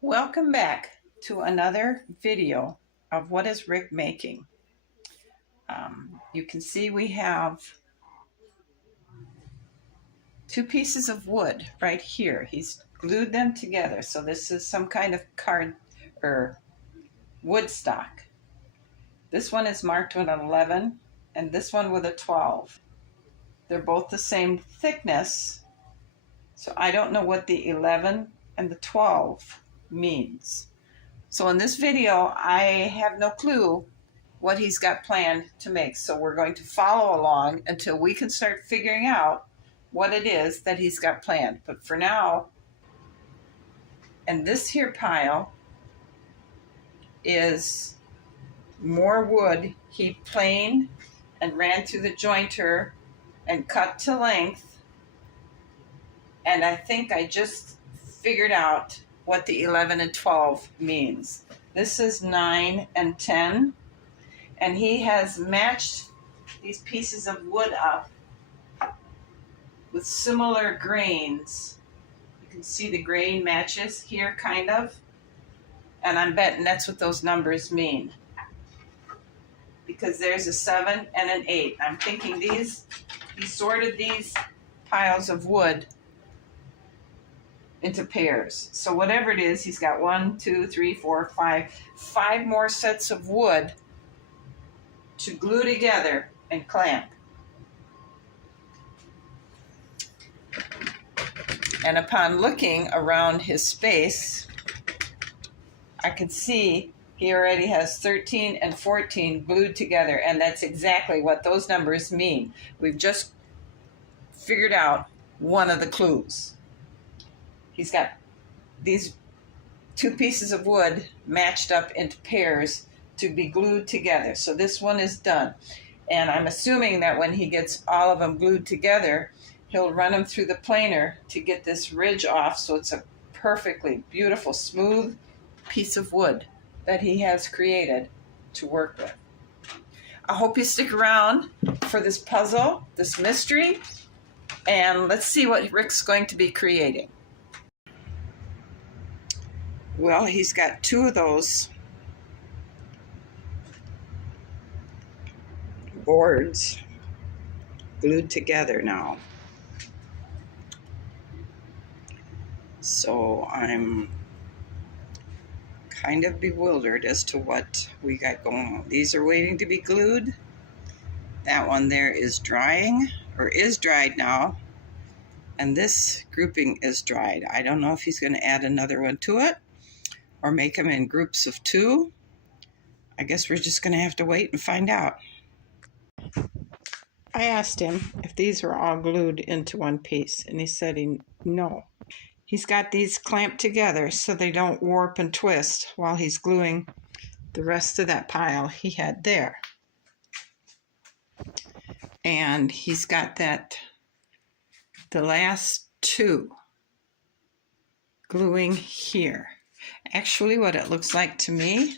Welcome back to another video of what is Rick making. You can see we have two pieces of wood right here. He's glued them together. So this is some kind of card or wood stock. This one is marked with an 11 and this one with a 12. They're both the same thickness. So I don't know what the 11 and the 12 means. So in this video, I have no clue what he's got planned to make. So we're going to follow along until we can start figuring out what it is that he's got planned. But for now, and this here pile is more wood he planed and ran through the jointer and cut to length. And I think I just figured out what the 11 and 12 means. This is 9 and 10. And he has matched these pieces of wood up with similar grains. You can see the grain matches here, kind of. And I'm betting that's what those numbers mean. Because there's a 7 and an 8. I'm thinking he sorted these piles of wood into pairs. So whatever it is, he's got 1, 2, 3, 4, 5 more sets of wood to glue together and clamp. And upon looking around his space, I can see he already has 13 and 14 glued together, and that's exactly what those numbers mean. We've just figured out one of the clues. He's got these two pieces of wood matched up into pairs to be glued together. So this one is done. And I'm assuming that when he gets all of them glued together, he'll run them through the planer to get this ridge off so it's a perfectly beautiful, smooth piece of wood that he has created to work with. I hope you stick around for this puzzle, this mystery, and let's see what Rick's going to be creating. Well, he's got two of those boards glued together now. So I'm kind of bewildered as to what we got going on. These are waiting to be glued. That one there is drying, or is dried now. And this grouping is dried. I don't know if he's going to add another one to it or make them in groups of 2. I guess we're just going to have to wait and find out. I asked him if these were all glued into one piece, and he said no. He's got these clamped together so they don't warp and twist while he's gluing the rest of that pile he had there. And he's got the last 2 gluing here. Actually, what it looks like to me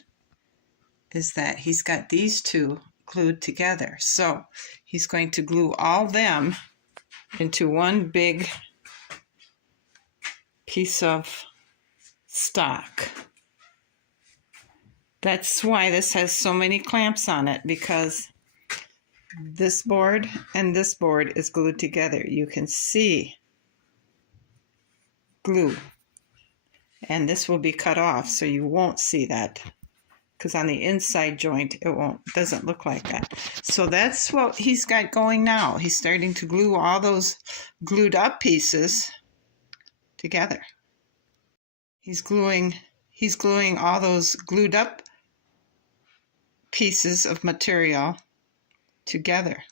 is that he's got these 2 glued together. So he's going to glue all them into one big piece of stock. That's why this has so many clamps on it, because this board and this board is glued together. You can see glue. And this will be cut off, so you won't see that. Because on the inside joint, doesn't look like that. So that's what he's got going now. He's starting to glue all those glued up pieces together. He's gluing all those glued up pieces of material together.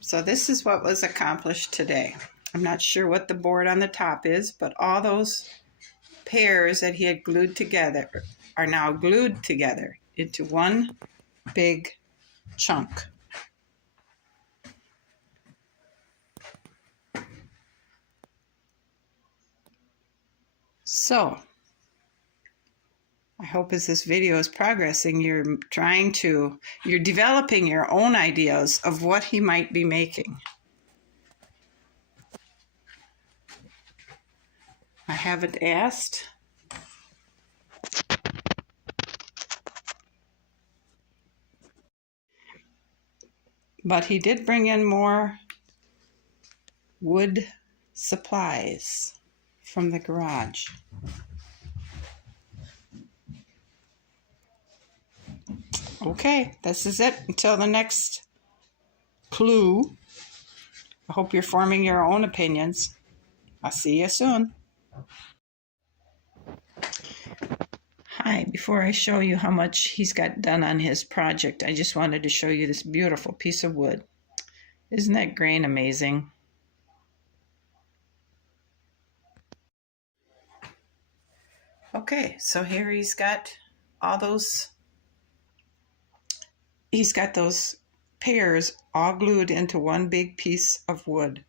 So this is what was accomplished today. I'm not sure what the board on the top is, but all those pairs that he had glued together are now glued together into one big chunk. So I hope as this video is progressing, you're developing your own ideas of what he might be making. I haven't asked. But he did bring in more wood supplies from the garage. Okay, this is it. Until the next clue. I hope you're forming your own opinions. I'll see you soon. Hi, before I show you how much he's got done on his project, I just wanted to show you this beautiful piece of wood. Isn't that grain amazing? Okay, so here he's got those pairs all glued into one big piece of wood.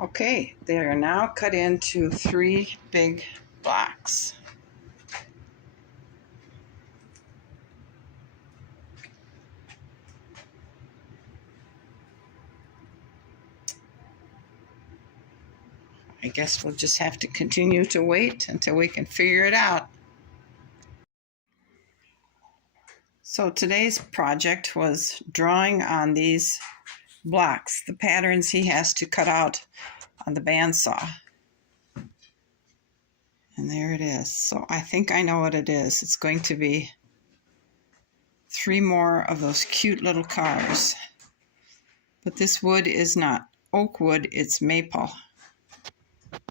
Okay, they are now cut into 3 big blocks. I guess we'll just have to continue to wait until we can figure it out. So today's project was drawing on these blocks, the patterns he has to cut out on the bandsaw. And there it is. So I think I know what it is. It's going to be 3 more of those cute little cars. But this wood is not oak wood, it's maple.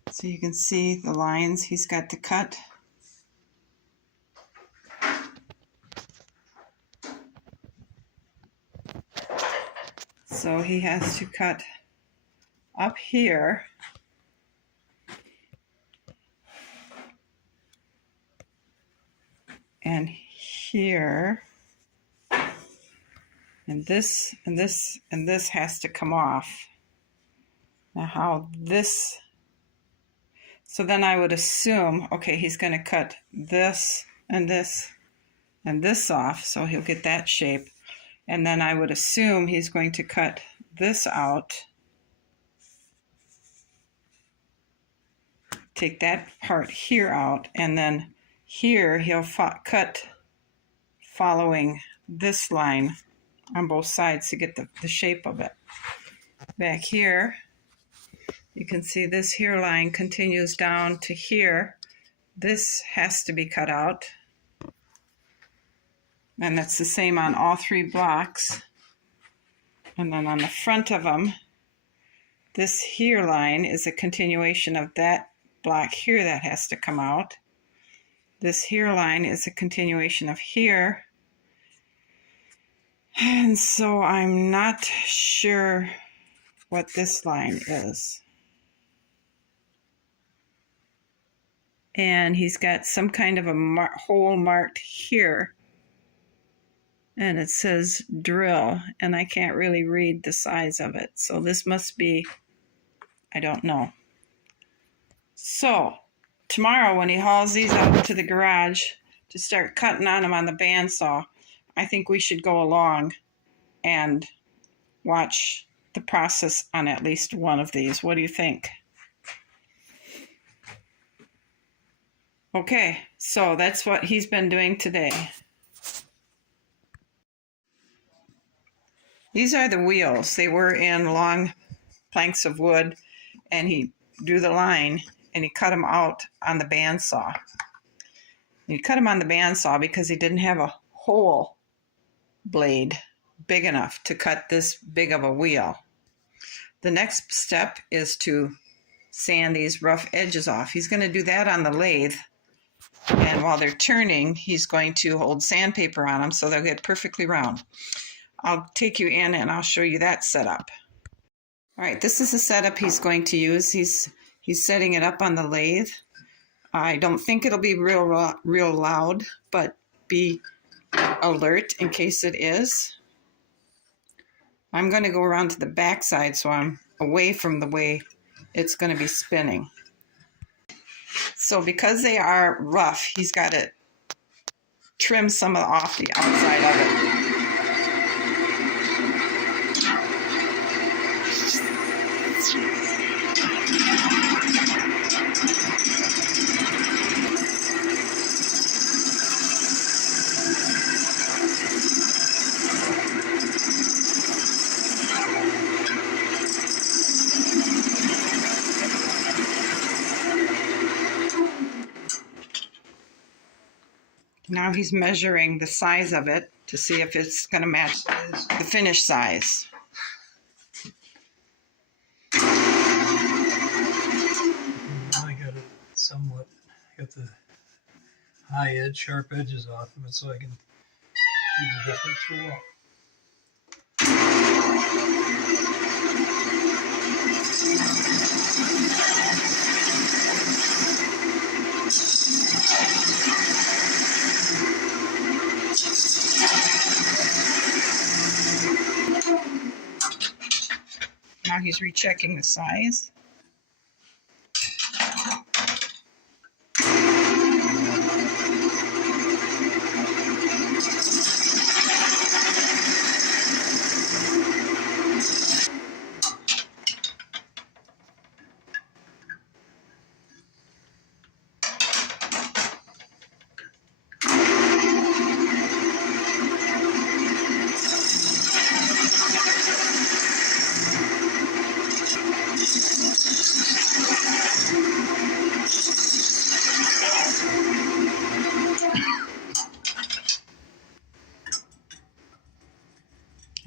So you can see the lines he's got to cut. So he has to cut up here and here, and this and this and this has to come off. Now how this, so then I would assume, okay, he's going to cut this and this and this off, so he'll get that shape. And then I would assume he's going to cut this out, take that part here out, and then here he'll cut following this line on both sides to get the shape of it. Back here, you can see this here line continues down to here. This has to be cut out. And that's the same on all 3 blocks. And then on the front of them, this here line is a continuation of that block here that has to come out. This here line is a continuation of here. And so I'm not sure what this line is. And he's got some kind of a hole marked here. And it says drill, and I can't really read the size of it. So this must be, I don't know. So tomorrow when he hauls these out to the garage to start cutting on them on the bandsaw, I think we should go along and watch the process on at least one of these. What do you think? Okay, so that's what he's been doing today. These are the wheels. They were in long planks of wood, and he drew the line and he cut them out on the bandsaw. He cut them on the bandsaw because he didn't have a hole blade big enough to cut this big of a wheel. The next step is to sand these rough edges off. He's going to do that on the lathe, and while they're turning, he's going to hold sandpaper on them so they'll get perfectly round. I'll take you in and I'll show you that setup. All right, this is the setup he's going to use. He's setting it up on the lathe. I don't think it'll be real loud, but be alert in case it is. I'm going to go around to the back side so I'm away from the way it's going to be spinning. So because they are rough, he's got to trim some off the outside of it. Now he's measuring the size of it to see if it's going to match the finished size. I got it somewhat, got the high edge, sharp edges off of it so I can use a different tool. Now he's rechecking the size.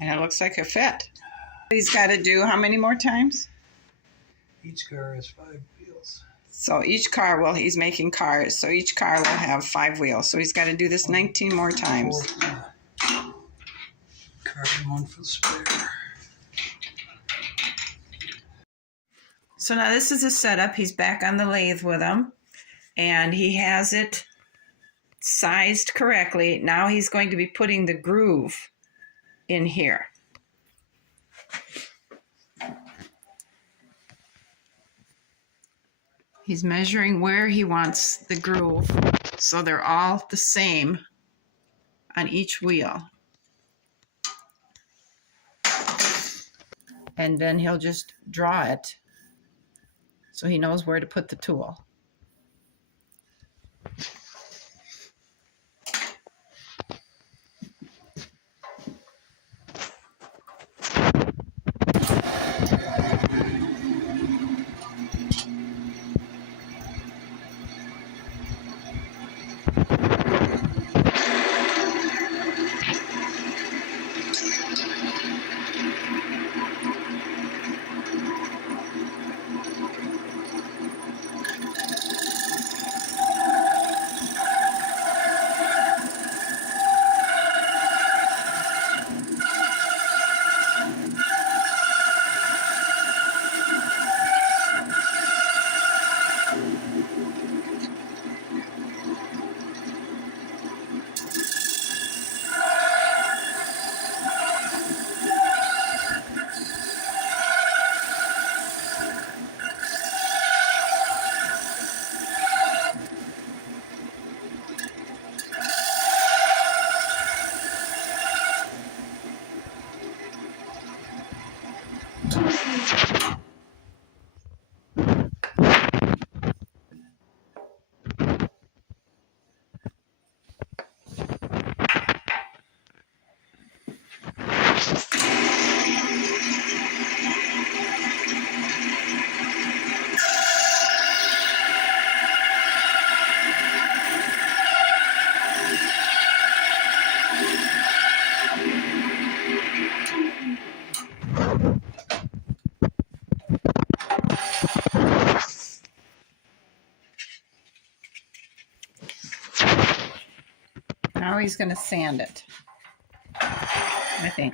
And it looks like a fit. He's got to do how many more times? Each car has 5 wheels. So each car, well, he's making cars, so each car will have 5 wheels. So he's got to do this 19 more times. Carbon one for the spare. So now this is a setup. He's back on the lathe with him, and he has it sized correctly. Now he's going to be putting the groove in here. He's measuring where he wants the groove, so they're all the same on each wheel. And then he'll just draw it so he knows where to put the tool. Now he's going to sand it, I think.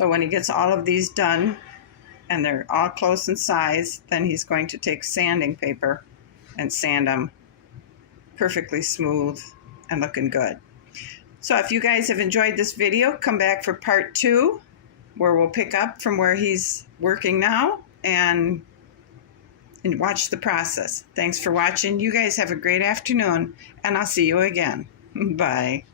So when he gets all of these done and they're all close in size, then he's going to take sanding paper and sand them perfectly smooth and looking good. So if you guys have enjoyed this video, come back for part 2, where we'll pick up from where he's working now and watch the process. Thanks for watching. You guys have a great afternoon, and I'll see you again. Bye.